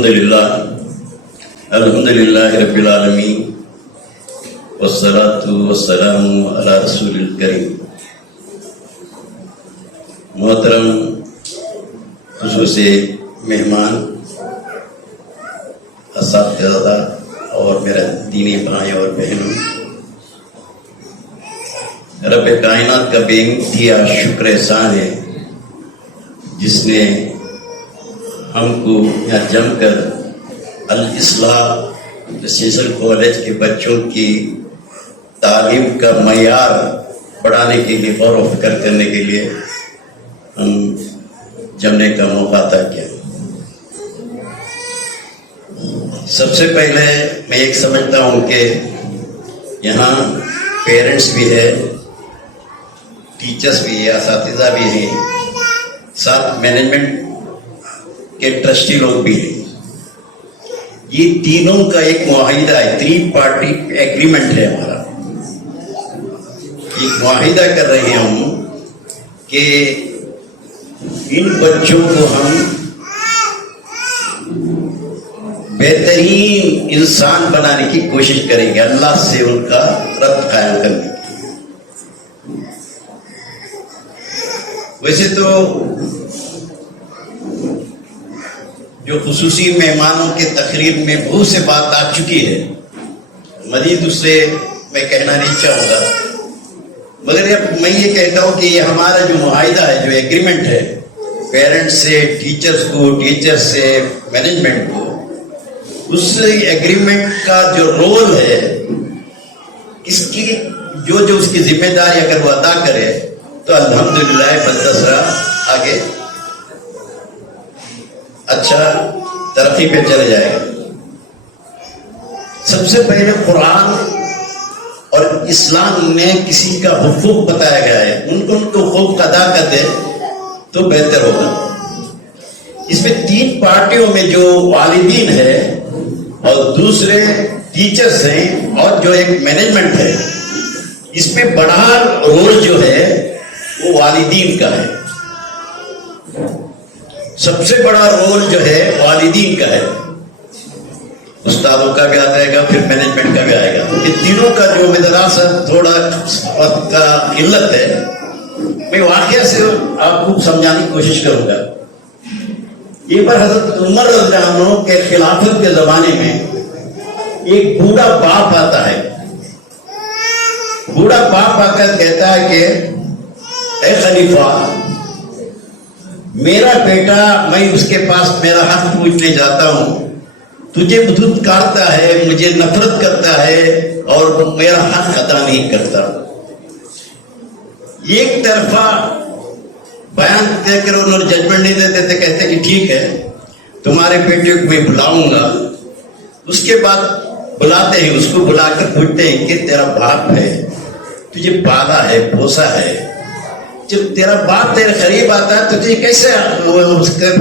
الحمدللہ رب العالمین والصلاة والسلام علی رسول الکریم. محترم خصوصی مہمان، اساتذہ اور میرے دینی بھائی اور بہنوں، رب کائنات کا بے انتہا شکر احسان ہے جس نے ہم کو یہاں جم کر الاصلاح ریسیڈنشل کالج کے بچوں کی تعلیم کا معیار بڑھانے کے لیے غور و فکر کرنے کے لیے ہم جمنے کا موقع عطا کیا. سب سے پہلے میں ایک سمجھتا ہوں کہ یہاں پیرنٹس بھی ہے، ٹیچرز بھی ہے، اساتذہ بھی ہیں، ساتھ مینجمنٹ کے ٹرسٹی لوگ بھی ہیں. یہ تینوں کا ایک معاہدہ ہے، 3 پارٹی ایگریمنٹ ہے ہمارا. ایک معاہدہ کر رہے ہیں ہم کہ ان بچوں کو ہم بہترین انسان بنانے کی کوشش کریں گے، اللہ سے ان کا ربط قائم کرنے کی. ویسے تو جو خصوصی مہمانوں کے تقریب میں بہت سے بات آ چکی ہے، مزید اس سے میں کہنا نہیں چاہوں گا، مگر میں یہ کہتا ہوں کہ یہ ہمارا جو معاہدہ ہے، جو ایگریمنٹ ہے پیرنٹس سے ٹیچرز کو، ٹیچرز سے مینجمنٹ کو، اس ایگریمنٹ کا جو رول ہے، اس کی جو اس کی ذمہ داری اگر وہ ادا کرے تو الحمدللہ بلدسرا آگے اچھا ترقی پہ چلے جائے گا. سب سے پہلے قرآن اور اسلام میں کسی کا حقوق بتایا گیا ہے، ان کو حقوق ادا کر دے تو بہتر ہوگا. اس میں 3 پارٹیوں میں جو والدین ہے اور دوسرے ٹیچرز ہیں اور جو ایک مینجمنٹ ہے، اس میں بڑا رول جو ہے وہ والدین کا ہے. سب سے بڑا رول جو ہے والدین کا ہے، استادوں کا بھی آ جائے گا، پھر مینجمنٹ کا بھی آئے گا. یہ تینوں کا جو مدرسہ تھوڑا وقت کا قلت ہے، میں واقعہ سے آپ کو سمجھانے کی کوشش کروں گا. ایک بار حضرت عمر رضی اللہ عنہ کے خلافت کے زمانے میں ایک بوڑھا باپ آتا ہے. بوڑھا باپ آ کر کہتا ہے کہ اے خلیفہ، میرا بیٹا، میں اس کے پاس میرا حق پوچھنے جاتا ہوں، تجھے دودھ کاٹتا ہے، مجھے نفرت کرتا ہے اور میرا حق ادا نہیں کرتا. ایک طرفہ بیان دے کر انہوں ججمنٹ نہیں دیتے تھے، کہتے کہ ٹھیک ہے تمہارے بیٹے کو میں بلاؤں گا. اس کے بعد بلاتے ہیں، اس کو بلا کر پوچھتے ہیں کہ تیرا باپ ہے، تجھے پالا ہے، پوسا ہے، جب تیرا باپ تیرے قریب آتا ہے تو تجھے کیسے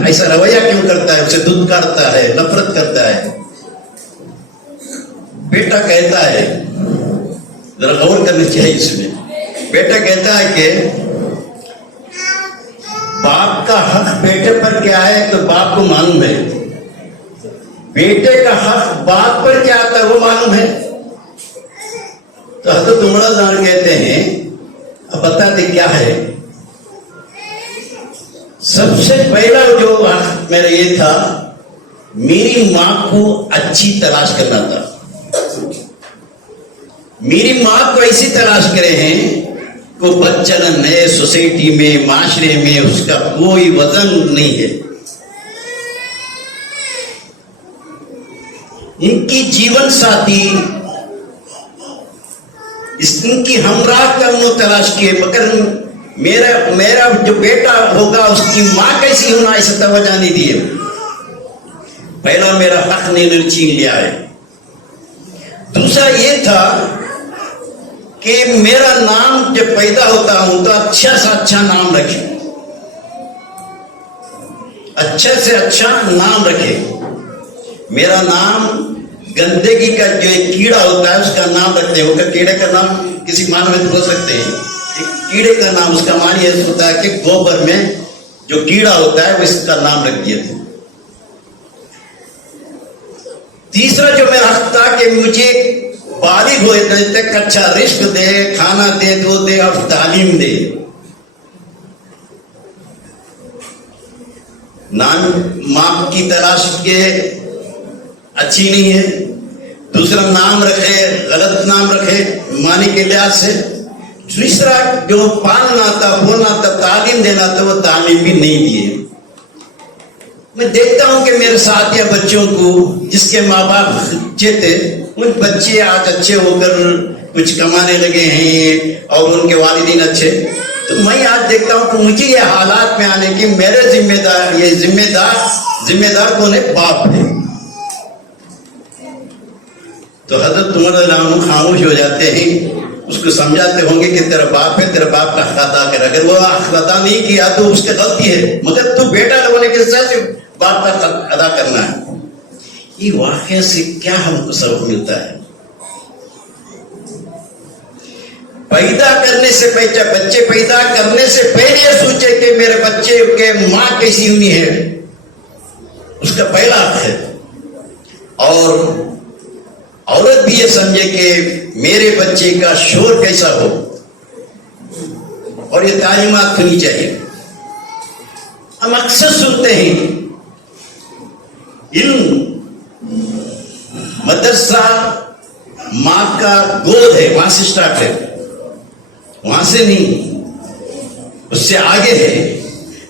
ایسا رویہ کیوں کرتا ہے، اسے دودھ کاٹتا ہے، نفرت کرتا ہے؟ بیٹا کہتا ہے، ذرا غور کرنی چاہیے اس میں، بیٹا کہتا ہے کہ باپ کا حق بیٹے پر کیا ہے تو باپ کو معلوم ہے، بیٹے کا حق باپ پر کیا آتا ہے وہ معلوم ہے. تو حضرت عمر رضی اللہ عنہ کہتے ہیں اب بتا دے کیا ہے. سب سے پہلا جو حق میرا یہ تھا، میری ماں کو اچھی تلاش کرنا تھا. میری ماں کو ایسی تلاش کرے ہیں کو بچہ نئے سوسائٹی میں، معاشرے میں اس کا کوئی وزن نہیں ہے. ان کی جیون ساتھی، ان کی ہمراہ کا انہوں تلاش کیے، مگر میرا جو بیٹا ہوگا اس کی ماں کیسی ہونا اسے توجہ نہیں دیے. پہلا میرا حق نہیں چھین لیا ہے. دوسرا یہ تھا کہ میرا نام جب پیدا ہوتا ہوں تو اچھا سے اچھا نام رکھے، اچھا سے اچھا نام رکھے. میرا نام گندگی کا جو ایک کیڑا ہوتا ہے اس کا نام رکھتے ہیں. وہ کیڑے کا نام کسی معنی میں تو ہو سکتے ہیں، ایک کیڑے کا نام، اس کا معنی یہ ہوتا ہے کہ گوبر میں جو کیڑا ہوتا ہے وہ اس کا نام رکھ دیے تھے. تیسرا جو میرا حق تھا کہ مجھے بالغ ہونے تک اچھا رزق دے، کھانا دے، دودھ دے اور تعلیم دے. نام ماں کی تلاش کے اچھی نہیں ہے. دوسرا نام رکھے، غلط نام رکھے معنی کے لحاظ سے. تیسرا جو پالنا تھا، بولنا تھا، تعلیم دینا تھا، وہ تعلیم بھی نہیں دیے. میں دیکھتا ہوں کہ میرے ساتھ یا بچوں کو جس کے ماں باپ اچھے تھے، ان بچے آج اچھے ہو کر کچھ کمانے لگے ہیں اور ان کے والدین اچھے. تو میں آج دیکھتا ہوں کہ مجھے یہ حالات میں آنے کی میرے ذمہ دار کون ہے؟ باپ ہے. تو حضرت عمر رضی اللہ عنہ خاموش ہو جاتے ہیں، اس کو سمجھاتے ہوں گے کہ تیرا باپ ہے، تیرا باپ کا حق ادا کر. اگر وہ حق ادا نہیں کیا تو اس کی غلطی ہے، مگر تو بیٹا ہونے کے ساتھ باپ کا حق ادا کرنا ہے. یہ واقعہ سے کیا ہم کو سبق ملتا ہے؟ پیدا کرنے سے پہلے، بچے پیدا کرنے سے پہلے یہ سوچے کہ میرے بچے کے ماں کیسی ہونی ہے، اس کا پہلا حق ہے. اور عورت بھی یہ سمجھے کہ میرے بچے کا شور کیسا ہو، اور یہ تعلیمات ہونی چاہیے. ہم اکثر سنتے ہیں علم مدرسہ ماں کا گود ہے، وہاں سے سٹارٹ ہے، وہاں سے نہیں، اس سے آگے ہے.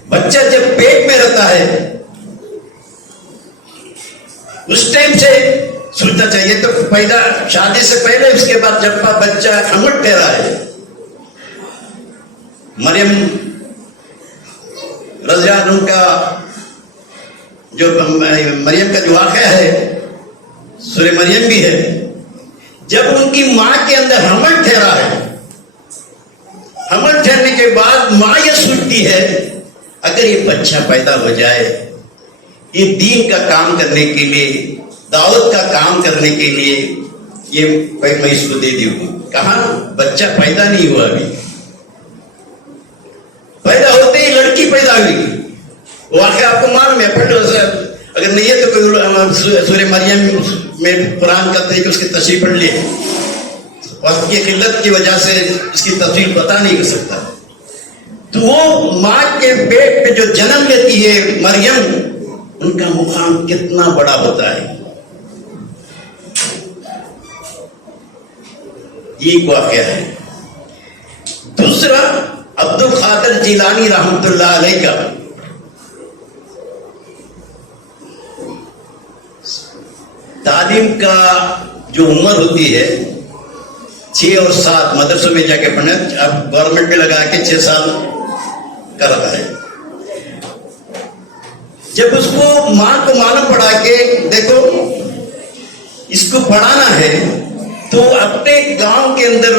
بچہ جب پیٹ میں رہتا ہے اس ٹائم سے سوچنا چاہیے. تو پیدا شادی سے پہلے، اس کے بعد جب بچہ ہمٹ ٹھہرا ہے. مریم رضی اللہ عنہ کا جو مریم کا جو واقعہ ہے، سورہ مریم بھی ہے، جب ان کی ماں کے اندر ہمٹ ٹھہرا ہے، ہمٹ ٹھہرنے کے بعد ماں یہ سوچتی ہے اگر یہ بچہ پیدا ہو جائے، یہ دین کا کام کرنے کے لیے، دعوت کا کام کرنے کے لیے یہ میں اس کو دے دوں. کہاں بچہ پیدا نہیں ہوا، ابھی پیدا ہوتے ہی لڑکی پیدا ہوئی. واقعہ آپ کو معلوم ہے، پڑھ لو سر، اگر نہیں ہے تو کوئی سورہ مریم میں قرآن کا کہ اس کی تشریح پڑھ لیے. وقت کی قلت کی وجہ سے اس کی تفصیل پتہ نہیں کر سکتا. تو وہ ماں کے پیٹ پہ جو جنم لیتی ہے مریم، ان کا مقام کتنا بڑا ہوتا ہے. یہ واقعہ ہے. دوسرا عبد القادر جیلانی رحمت اللہ علیہ کا تعلیم کا جو عمر ہوتی ہے 6 اور 7 مدرسوں میں جا کے پڑھنا، اب گورنمنٹ میں لگا کے 6 سال کا رہا ہے. جب اس کو ماں کو معلوم پڑا کہ دیکھو اس کو پڑھانا ہے، تو اپنے گاؤں کے اندر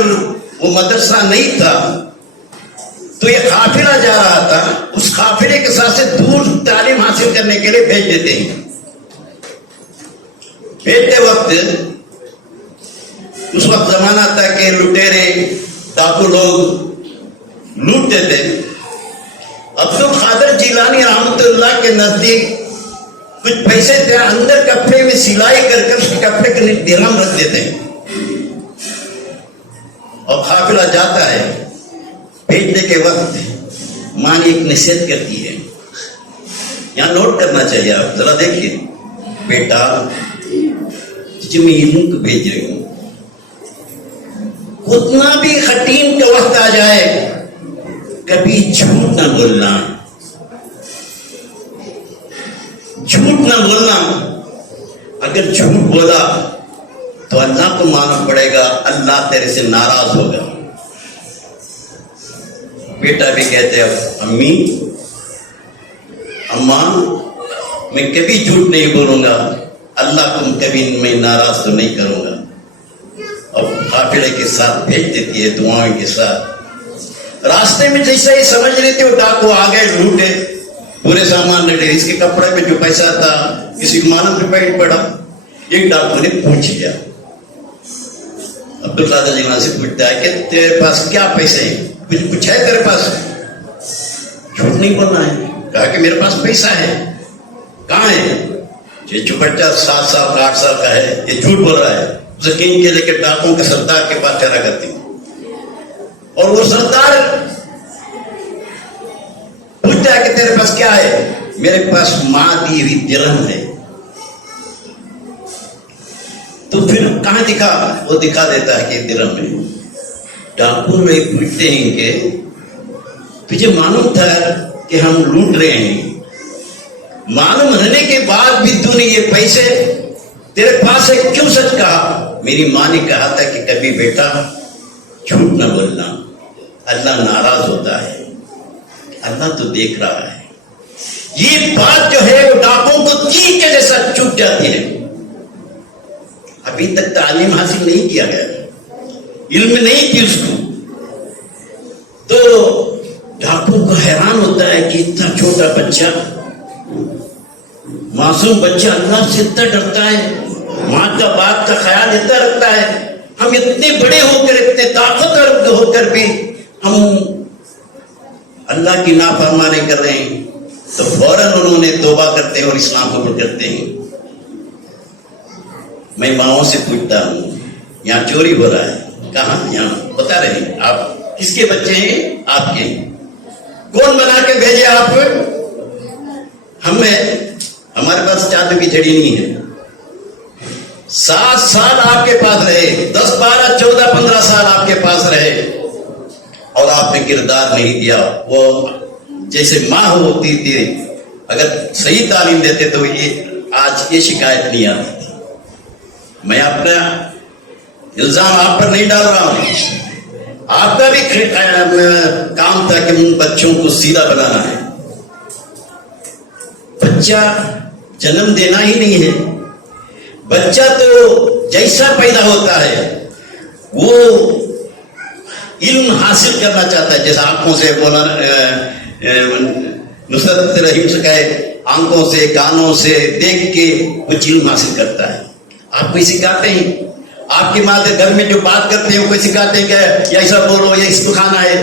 وہ مدرسہ نہیں تھا، تو یہ قافلہ جا رہا تھا، اس قافلے کے ساتھ سے دور تعلیم حاصل کرنے کے لیے بھیج دیتے ہیں. بھیجتے وقت اس وقت زمانہ تھا کہ لٹیرے ڈاکو لوگ لوٹتے تھے. عبد القادر جیلانی رحمت اللہ کے نزدیک کچھ پیسے تھے، اندر کپڑے میں سلائی کر کر اس کپڑے کے درہم رکھ دیتے ہیں، اور قافلہ جاتا ہے. بھیجنے کے وقت ماں نے ایک نصیحت کرتی ہے، یہاں نوٹ کرنا چاہیے، آپ ذرا دیکھیے. بیٹا جو میں علم کو بھیج رہی ہوں، کتنا بھی خٹین کا وقت آ جائے کبھی جھوٹ نہ بولنا، جھوٹ نہ بولنا. اگر جھوٹ بولا تو اللہ کو معلوم پڑے گا، اللہ تیرے سے ناراض ہوگا. بیٹا بھی کہتے ہیں امی اماں میں کبھی جھوٹ نہیں بولوں گا، اللہ کو کبھی میں ناراض تو نہیں کروں گا. اور قافلے کے ساتھ بھیج دیتی ہے دعاؤں کے ساتھ. راستے میں جیسے ہی سمجھ رہے تھے وہ ڈاکو آ گئے، لوٹے، پورے سامان لے لے. اس کے کپڑے میں جو پیسہ تھا کسی کو معلوم پہ پیٹ پڑا. ایک ڈاکو نے پوچھ لیا، عبد القادر جیلانی سے پوچھتا ہے کہ تیرے پاس کیا پیسے ہیں، کچھ ہے تیرے پاس؟ جھوٹ نہیں بولنا ہے. کہا کہ میرے پاس پیسہ ہے. کہاں ہے؟ یہ جو بچہ 7 سال کا 8 سال کا ہے یہ جھوٹ بول رہا ہے، اسے کہیں کے لے کے ڈاکوں کے سردار کے پاس ٹھہرا کرتی ہوں، اور وہ سردار پوچھتا ہے کہ تیرے پاس کیا ہے؟ میرے پاس ماں دی ہوئی درہم ہے۔ تو پھر کہاں دکھا؟ وہ دکھا دیتا ہے کہ درہم ہے۔ ڈاکو لوگ پوچھتے ہیں کہ تجھے معلوم تھا کہ ہم لوٹ رہے ہیں، معلوم رہنے کے بعد بھی تو نے یہ پیسے تیرے پاس ہے، کیوں سچ کہا؟ میری ماں نے کہا تھا کہ کبھی بیٹا جھوٹ نہ بولنا، اللہ ناراض ہوتا ہے، اللہ تو دیکھ رہا ہے۔ یہ بات جو ہے وہ ڈاکوں کو تیر کے جیسا چپ جاتی ہے۔ ابھی تک تعلیم حاصل نہیں کیا گیا، علم نہیں تھی اس کو، تو ڈاکوں کو حیران ہوتا ہے کہ اتنا چھوٹا بچہ، معصوم بچہ اللہ سے اتنا ڈرتا ہے، ماں کا باپ کا خیال اتنا رکھتا ہے، ہم اتنے بڑے ہو کر اتنے طاقتور ہو کر بھی ہم اللہ کی نافرمانی کر رہے ہیں۔ تو فوراً انہوں نے توبہ کرتے ہیں اور اسلام قبول کرتے ہیں۔ میں ماؤں سے پوچھتا ہوں یہاں چوری ہو رہا ہے، کہاں؟ یہاں بتا رہے ہیں آپ کس کے بچے ہیں؟ آپ کے۔ کون بنا کے بھیجے آپ؟ ہمارے پاس چادر کی جڑی نہیں ہے۔ 7 سال آپ کے پاس رہے، 10 12 14 15 سال آپ کے پاس رہے، اور آپ نے کردار نہیں دیا۔ وہ جیسے ماں ہوتی تھی، اگر صحیح تعلیم دیتے تو آج یہ شکایت نہیں آتی تھی۔ میں اپنا الزام آپ پر نہیں ڈال رہا ہوں، آپ کا بھی کام تھا کہ ان بچوں کو سیدھا بنانا ہے۔ بچہ جنم دینا ہی نہیں ہے، بچہ تو جیسا پیدا ہوتا ہے وہ علم حاصل کرنا چاہتا ہے۔ جیسا آنکھوں سے بولا نصرت رحیم سے کہے، آنکھوں سے کانوں سے دیکھ کے کچھ علم حاصل کرتا ہے۔ آپ کوئی سکھاتے ہیں؟ آپ کی ماں کے گھر میں جو بات کرتے ہیں وہ کوئی سکھاتے ہیں کہ ایسا بولو، یہ اس کو کھانا ہے،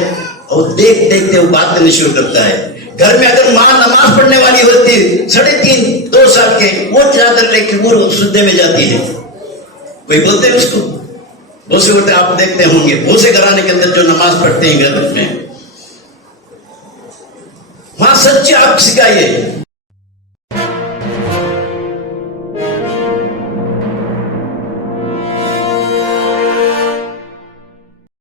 اور دیکھ دیکھتے وہ بات کرنا شروع کرتا ہے۔ گھر میں اگر ماں نماز پڑھنے والی ہوتی 3.5 2 سال کے، وہ چادر لے کے وہ سجدے میں جاتی ہے، کوئی بولتے ہیں اس کو؟ بہت سے ہوتے آپ دیکھتے ہوں گے، بہت سے گھرانے کے اندر جو نماز پڑھتے ہیں گھر میں، وہاں سچ آپ سکھائیے۔